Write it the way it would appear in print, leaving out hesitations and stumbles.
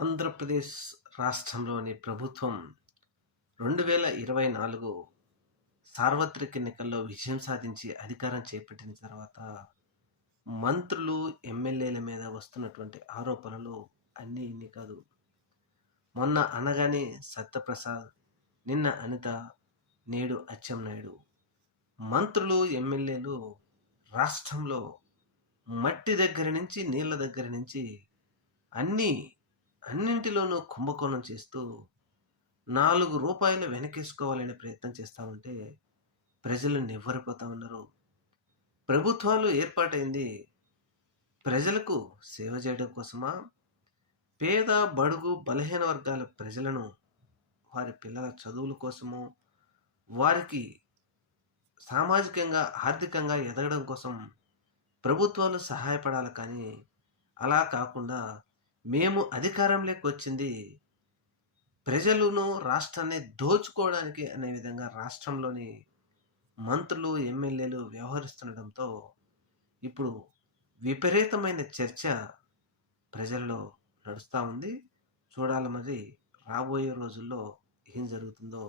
ఆంధ్రప్రదేశ్ రాష్ట్రంలోని ప్రభుత్వం 2024 సార్వత్రిక ఎన్నికల్లో విజయం సాధించి అధికారం చేపట్టిన తర్వాత మంత్రులు, ఎమ్మెల్యేల మీద వస్తున్నటువంటి ఆరోపణలు అన్నీ ఇన్ని కాదు. మొన్న అనగానే సత్యప్రసాద్, నిన్న అనిత, నేడు అచ్చెన్నాయుడు. మంత్రులు, ఎమ్మెల్యేలు రాష్ట్రంలో మట్టి దగ్గర నుంచి, నీళ్ళ దగ్గర నుంచి అన్నీ అన్నింటిలోనూ కుంభకోణం చేస్తూ రూ. 4 వెనకేసుకోవాలనే ప్రయత్నం చేస్తా ఉంటే ప్రజలు నివ్వెరపోతా ఉన్నారు. ప్రభుత్వాలు ఏర్పాటైంది ప్రజలకు సేవ చేయడం కోసమా? పేద, బడుగు, బలహీన వర్గాల ప్రజలను వారి పిల్లల చదువుల కోసమో, వారికి సామాజికంగా, ఆర్థికంగా ఎదగడం కోసం ప్రభుత్వాలు సహాయపడాలి కానీ, అలా కాకుండా మేము అధికారంలోకి వచ్చింది ప్రజలను, రాష్ట్రాన్ని దోచుకోవడానికి అనే విధంగా రాష్ట్రంలోని మంత్రులు, ఎమ్మెల్యేలు వ్యవహరిస్తుండడంతో ఇప్పుడు విపరీతమైన చర్చ ప్రజల్లో నడుస్తూ ఉంది. చూడాలి మరి రాబోయే రోజుల్లో ఏం జరుగుతుందో.